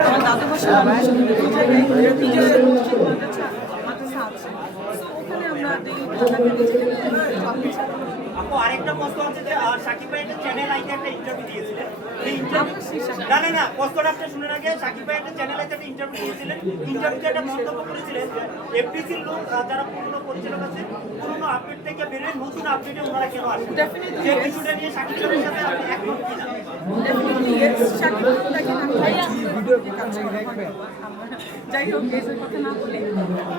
আমার দাদু বসে জায়গায় নিজের মাদ্রাসা আছে। সো ওখানে আমরা আপু আরেকটা প্রশ্ন হচ্ছে যে সাকিব ভাই একটা চ্যানেল আইতে একটা ইন্টারভিউ দিয়েছিলেন। না প্রশ্নটা আপনি শুনে আগে সাকিব ভাই একটা চ্যানেল আইতে একটা ইন্টারভিউ দিয়েছিলেন। ইন্টারভিউতে একটা মন্তব্য করেছিলেন যে এফডিসির লোক যারা পুরনো পরিচালক আছে পুরনো আপডেট থেকে বেরিয়ে নতুন আপডেটে ওনারা কেন আসেন? যে কিছুটা নিয়ে সাকিব ভাইয়ের সাথে আপনি একমত কিনা? যাই হোক এসব কথা না বলি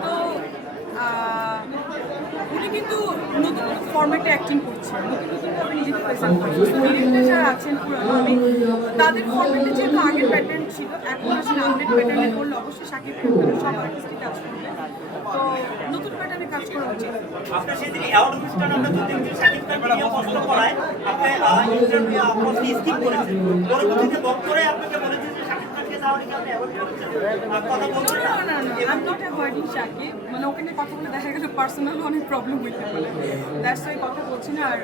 তো উনি কিন্তু নতুন নতুন ফর্মেটে অ্যাক্টিং করছেন, নতুন নতুনভাবে নিজেকে প্রেজেন্ট করছেন। ডিরেক্টর যারা আছেন পুরোনো আমি তাদের ফর্মেটে যেহেতু আগের প্যাটার্ন ছিল, এখন আসলে আপডেট প্যাটার্নে করলে অবশ্যই সাকিব সব আর্টিস্টই কাজ করবে। তো নতুন প্যাটার্নে কাজ করা উচিত। আপনার সেদিন অ্যাওয়ার্ড অনুষ্ঠান আমরা যদি সাকিব ভাইকে নিয়ে প্রশ্ন করায় আপনি ইন্টারভিউ প্রশ্ন স্কিপ করেছেন, পরবর্তীতে বক্তরে আপনাকে বলেছেন যে সাকিব ভাইকে যাওয়ার কি আপনি অ্যাভয়েড করেছেন? কথা বলছেন না? I'm not avoiding সাকিব, মানে ওখানে কথা বলে দেখা গেল পার্সোনাল অনেক প্রবলেম হইতে পারে, দ্যাটস ওয়াই কথা বলছি না। আর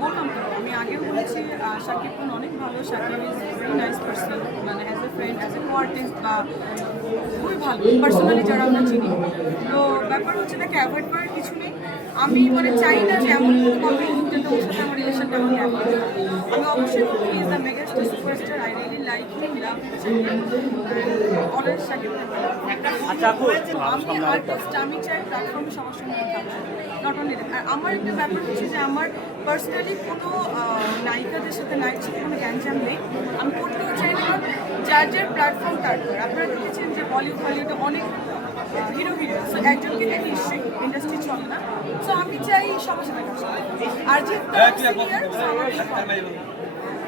বললাম তো আমি আগেও বলেছি সাকিব খান অনেক ভালো, Shakib is very nice person, মানে as a friend as a co artist বা খুবই ভালো পার্সোনালি যারা আমরা চিনি। তো ব্যাপার হচ্ছে তাকে অ্যাভয়েড করার কিছু নেই। আমি মানে চাই না যে এমন কথা বলুন যেটা ওর সাথে আমার রিলেশনটা আমি অ্যাভয়েড করি। আমি অবশ্যই বলবো he is the megastar superstar, I really like him, love অনেক সাকিব খান। আমি আর্টিস্ট, আমি চাই প্ল্যাটফর্মে সবার সঙ্গে কথা নট অনলি দ্যাট। আর আমার একটা ব্যাপার হচ্ছে যে আমার পার্সোনালি কোনো নায়িকাদের সাথে নায়কের সাথে কোনো গ্যাঞ্জাম নেই, আমি করতেও চাই না। যার যার প্ল্যাটফর্ম তারপর আপনারা দেখেছেন যে বলিউডে অনেক হিরো সো একজনকে দিয়ে নিশ্চয়ই ইন্ডাস্ট্রি চলে না। সো আমি চাই সবার সাথে কাজ করতে। আর যেহেতু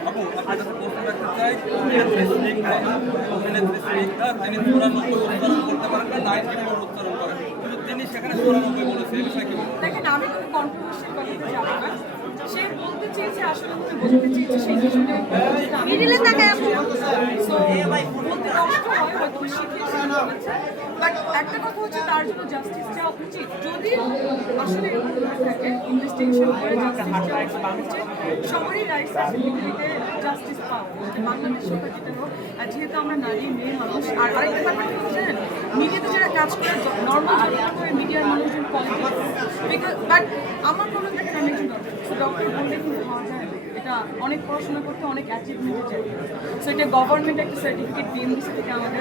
আপু আপনার কাছে প্রশ্ন রাখতে চাই, অভিনেত্রী স্নিগ্ধা তিনি 94 উচ্চারণ করতে পারেন না, 94 উচ্চারণ করেন, কিন্তু তিনি সেখানে 94 বলেছে, এই বিষয়ে কি বলবেন? দেখেন আমি কোনো কন্ট্রোভার্সির কথাতে যাবো না। সে বলতে চেয়েছে আসলে আমাকে বোঝাতে চেয়েছে সেই বিষয়টা মিডিলে তাকায় সো বলতে কষ্ট হয় হয়তো শিখিয়েছে বাট একটা কথা হচ্ছে তার জন্য জাস্টিস চাওয়া উচিত। যদি আসলে এরকম হয়ে থাকে ইনভেস্টিগেশন করে জাস্টিস চাওয়া উচিত, সবারই রাইটস আছে পৃথিবীতে জাস্টিস পাওয়া, বাংলাদেশ হোক যেটা হোক। আর যেহেতু আমরা নারী মেয়ে মানুষ, আর আরেকটা ব্যাপার কি জানেন, মিডিয়াতে যারা কাজ করে নর্মাল জন্য করে মিডিয়ার মানুষজন পলিটিক্স বাট আমার কোনো দেখেন আমি একজন ডক্টর বললে কিন্তু হওয়া যায় না, এটা অনেক পড়াশোনা করতে অনেক অ্যাচিভমেন্ট চাই। সো এটা গভর্নমেন্ট একটা সার্টিফিকেট বিএমডিসি থেকে আমাদের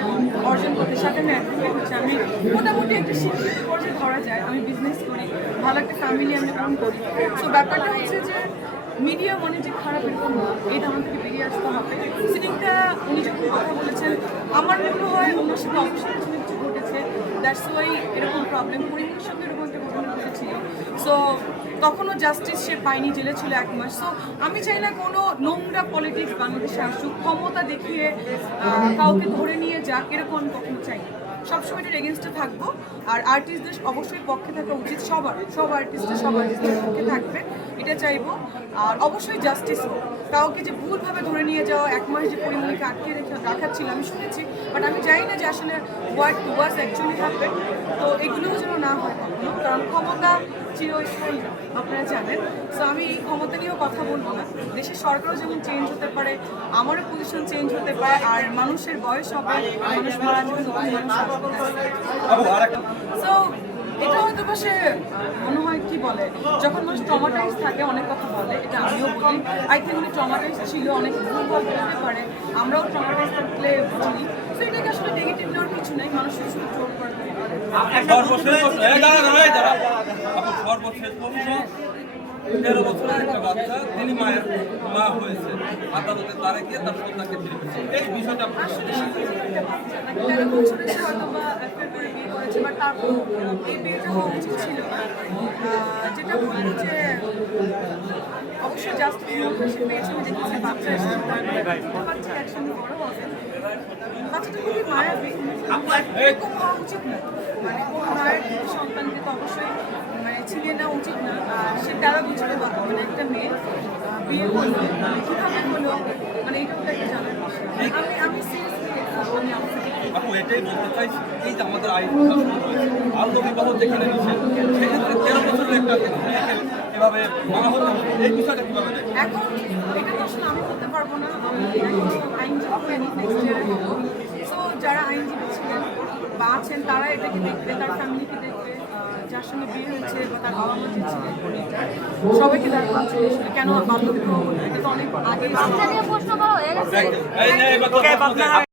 অর্জন করতে, সাথে আমি অ্যাডভোকেট হচ্ছে, আমি মোটামুটি একটা শিক্ষিত পর্যায়ে ধরা যায়, আমি বিজনেস করি, ভালো একটা ফ্যামিলি আমি গ্রহণ করি। সো ব্যাপারটা হচ্ছে যে মিডিয়া মানে যে খারাপ এরকম না, এটা আমাদেরকে বেরিয়ে আসতে হবে। সিটিংটা উনি যখন কথা বলেছেন আমার মনে হয় ওনার সাথে অবশ্যই কিছু না কিছু ঘটেছে, দ্যাটস ওয়াই এরকম প্রবলেম পরিবারের সঙ্গে এরকম একটা ঘটনা ঘটেছিল। সো তখনও জাস্টিস সে পায়নি, জেলে ছিল 1 মাস। সো আমি চাই না কোনো নোংরা পলিটিক্স বাংলাদেশে আসুক, ক্ষমতা দেখিয়ে কাউকে ধরে নিয়ে যাক, এরকম আমি কখনো চাই না। সবসময় এটার এগেনস্টে থাকবো। আর আর্টিস্টদের অবশ্যই পক্ষে থাকা উচিত, সব আর্টিস্টের পক্ষে থাকবে, এটা চাইবো। আর অবশ্যই জাস্টিস হোক, কাউকে যে ভুলভাবে ধরে নিয়ে যাওয়া, 1 মাস যে পরিমণিকে আটকে রাখার ছিল আমি শুনেছি, বাট আমি জানি না যে আসলে হোয়াট ওয়াজ অ্যাকচুয়ালি হ্যাপেন। তো এগুলোও যেন না হয় কখনো, কারণ ক্ষমতা চিরস্থায়ী না, আপনারা জানেন। সো আমি এই ক্ষমতা নিয়েও কথা বলবো না। দেশের সরকারও যেমন চেঞ্জ হতে পারে, আমারও পজিশন চেঞ্জ হতে পারে, আর মানুষের বয়স হবে, মানুষ মারা যাবে, নতুন মানুষ আসবে। সো এটা হয়তো বা সে মনে হয় কি বলে, যখন মানুষ ট্রমাটাইজ থাকে অনেক কথা বলে, এটা আমিও বলি। আই থিঙ্ক উনি ট্রমাটাইজ ছিল, অনেক ভুল বলতে পারে, আমরাও ট্রমাটাইজ থাকলে বলি। তো এটাকে আসলে নেগেটিভ নেওয়ার কিছু নেই, মানুষ শুধু জোর করতে পারে। সর্বশেষ প্রশ্ন, 13 বছরের একটা বাচ্চা, তিনি মা হয়েছে, আদালতে তারে গিয়ে তার সন্তানকে ফিরে পেয়েছে, এই বিষয়টা আসলে 13 বছরে সে হয়তো বা অ্যাফেয়ার করে বিয়ে করেছে, বা তারপর এই বিয়েটা হওয়া উচিত ছিল না। যেটা বলবো যে অবশ্যই জাস্টিস সে পেয়েছে, আমি দেখেছি বাচ্চা এসেছে, বাচ্চা একসঙ্গে বড় হবে, বাচ্চাটা খুবই মায়াবী, এরকম হওয়া উচিত না। মানে কোনো মায়ের সন্তানকে তো অবশ্যই মানে ছিনিয়ে নেওয়া উচিত না। আর সে 13 বছরের মানে একটা মেয়ে বিয়ে হলো, কীভাবে হলো, মানে এটা একটা জানার বিষয়। আমি সিরিয়াসলি আমি এটাই বলতে চাই, এই যে আমাদের আইন প্রশাসন রয়েছে, বাল্য বিবাহ যেখানে নিষেধ, সেক্ষেত্রে 13 বছরের একটা মেয়েকে এভাবে মানা হতে হবে, এই বিষয়টা কিভাবে দেখেন? এখন এটা তো আসলে আমি বলতে পারবো না, আমি এখনো আইনজীবী হয়নি, নেক্সট ইয়ারে হবো। সো যারা আইনজীবী ছিলেন বা আছেন তারা এটাকে দেখবে, তার ফ্যামিলিকে দেখবে, যার সঙ্গে বিয়ে হয়েছে বা তার বাবা মা যে ছিলেন সবাইকে দেখা হচ্ছে আসলে কেন বাল্য বিবাহ হলো, এটা তো অনেক আগে প্রশ্ন করা হয়ে গেছে। এই যে এবার তো ওকে, আপনার